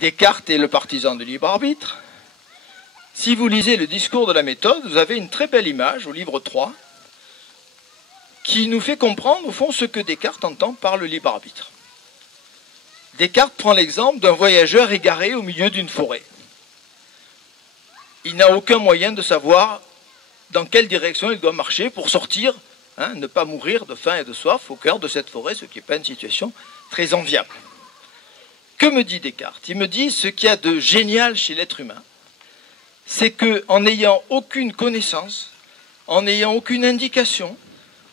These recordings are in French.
Descartes est le partisan du libre arbitre. Si vous lisez le discours de la méthode, vous avez une très belle image au livre 3 qui nous fait comprendre au fond ce que Descartes entend par le libre arbitre. Descartes prend l'exemple d'un voyageur égaré au milieu d'une forêt. Il n'a aucun moyen de savoir dans quelle direction il doit marcher pour sortir, ne pas mourir de faim et de soif au cœur de cette forêt, ce qui n'est pas une situation très enviable. Que me dit Descartes? Il me dit ce qu'il y a de génial chez l'être humain, c'est qu'en n'ayant aucune connaissance, en n'ayant aucune indication,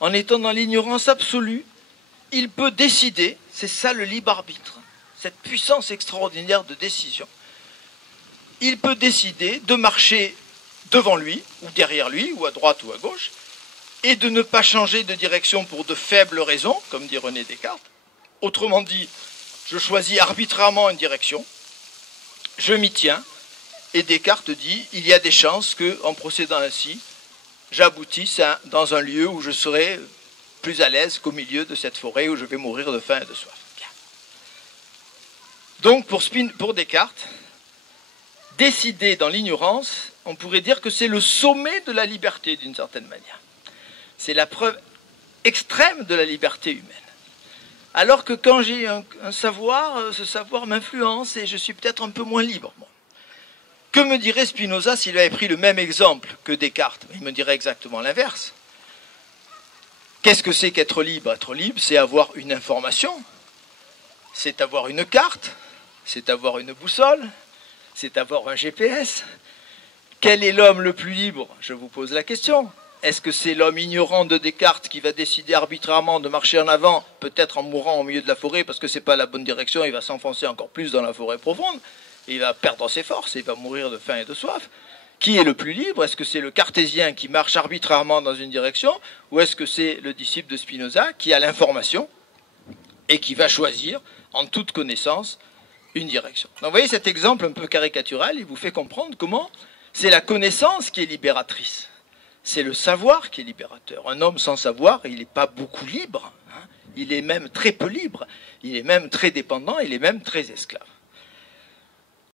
en étant dans l'ignorance absolue, il peut décider, c'est ça le libre arbitre, cette puissance extraordinaire de décision. Il peut décider de marcher devant lui, ou derrière lui, ou à droite ou à gauche, et de ne pas changer de direction pour de faibles raisons, comme dit René Descartes. Autrement dit, je choisis arbitrairement une direction, je m'y tiens, et Descartes dit, il y a des chances qu'en procédant ainsi, j'aboutisse dans un lieu où je serai plus à l'aise qu'au milieu de cette forêt où je vais mourir de faim et de soif. Bien. Donc pour Descartes, décider dans l'ignorance, on pourrait dire que c'est le sommet de la liberté d'une certaine manière. C'est la preuve extrême de la liberté humaine. Alors que quand j'ai un savoir, ce savoir m'influence et je suis peut-être un peu moins libre. Bon. Que me dirait Spinoza s'il avait pris le même exemple que Descartes? Il me dirait exactement l'inverse. Qu'est-ce que c'est qu'être libre? Être libre, c'est avoir une information, c'est avoir une carte, c'est avoir une boussole, c'est avoir un GPS. Quel est l'homme le plus libre? Je vous pose la question. Est-ce que c'est l'homme ignorant de Descartes qui va décider arbitrairement de marcher en avant, peut-être en mourant au milieu de la forêt parce que ce n'est pas la bonne direction, il va s'enfoncer encore plus dans la forêt profonde, et il va perdre ses forces, et il va mourir de faim et de soif? Qui est le plus libre? Est-ce que c'est le cartésien qui marche arbitrairement dans une direction, ou est-ce que c'est le disciple de Spinoza qui a l'information et qui va choisir, en toute connaissance, une direction? Donc vous voyez cet exemple un peu caricatural, il vous fait comprendre comment c'est la connaissance qui est libératrice. C'est le savoir qui est libérateur. Un homme sans savoir, il n'est pas beaucoup libre. Il est même très peu libre. Il est même très dépendant, il est même très esclave.